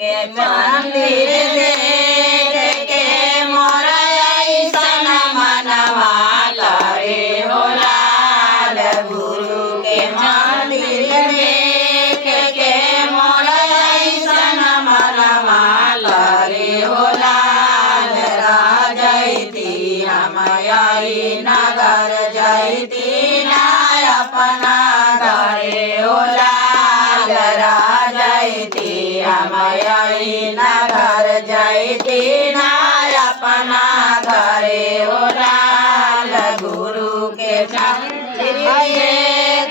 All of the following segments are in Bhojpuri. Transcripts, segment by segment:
के मंदिर देख के मोर ऐसन मनवा करे हो लाल। गुरु के मंदिर देख के मोर ऐसन मनवा करे हो लाल। राजैती हम आई नगर जैती ना अपना घरे हो लाल। राजैती हम आई नगर जैती ना अपना घरे हो लाल। गुरु के मंदिर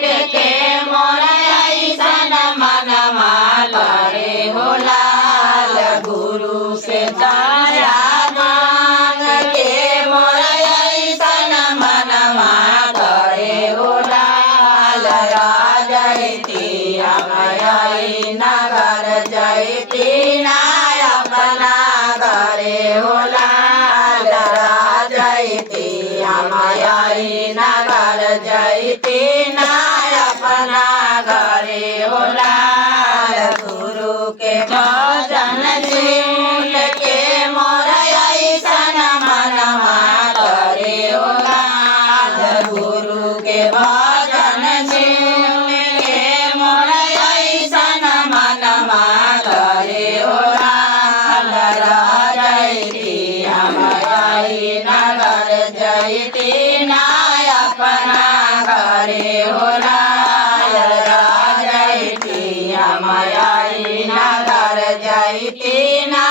देख के मोर ऐसन मनवा करे हो लाल। गुरु से दया मांग के मोर ऐसन मनवा करे हो लाल। राजैती हम आई नगर जैती ना अपना घरे हो लाल। राजैती हम आई नगर जैती ना अपना घरे हो लाल। गुरु के भजन सुन के मोर ऐसन मनवा करे हो लाल। गुरु के भजन सुन के मोर ऐसन मनवा करे हो लाल। राजैती हम आई नगर जैती ना अपना घरे हो लाल। राजैती हम आई नगर जैती ना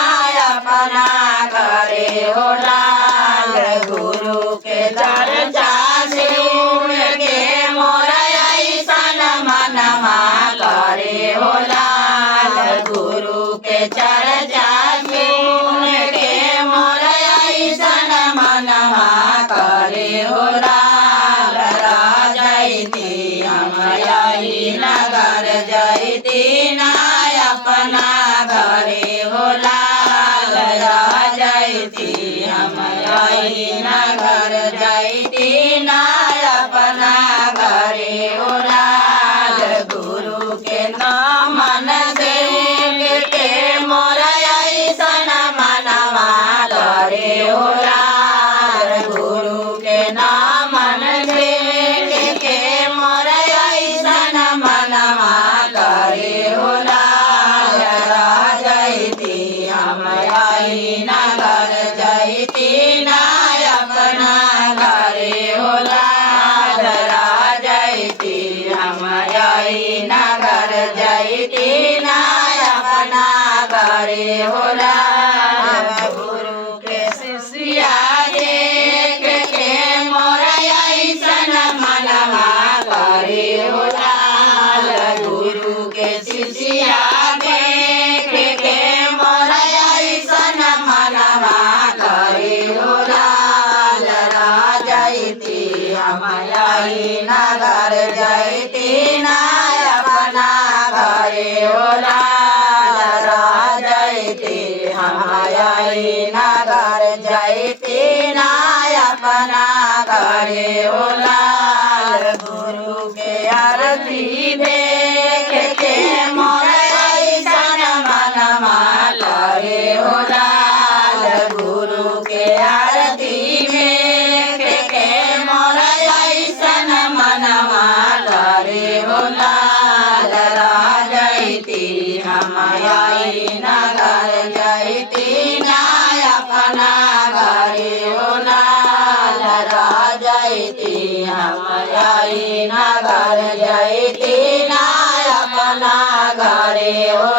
अपना घरे हो लाल। गुरु के चर्चा सुन के मोर ऐसन मनवा करे हो लाल। गुरु के चर्चा सुन के मोर ऐसन मनवा करे हो लाल। राजैती हम आई नगर जैती ना अपना घरे हो लाल। राजैती हम आई नगर जैती ना अपना घरे हो लाल। गुरु के नामन देख के मोर ऐसन मनवा करे हो लाल। गुरु के नामन देख के मोर ऐसन मनवा करे हो लाल। राजैती हम आई नगर जैती ना अपना घरे हो लाल। राजैती हम आई नगर जैती ना अपना घरे हो लाल। गुरु के शिष्या देख के मोर ऐसन मनवा करे हो लाल। गुरु के शिष्या देख के मोर ऐसन मनवा करे हो लाल। राजैती हम आई नगर जैती ना अपना घरे हो लाल। राजैती हम आई नगर जैती ना अपना घरे हो लाल। गुरु के आरती देख के मोर ऐसन मनवा करे हो लाल। गुरु के आरती देख के मोर ऐसन मनवा करे हो लाल। राजैती हम आई नगर जैती ना अपना घरे हो लाल। राजैती हम आई नगर जैती ना अपना घरे हो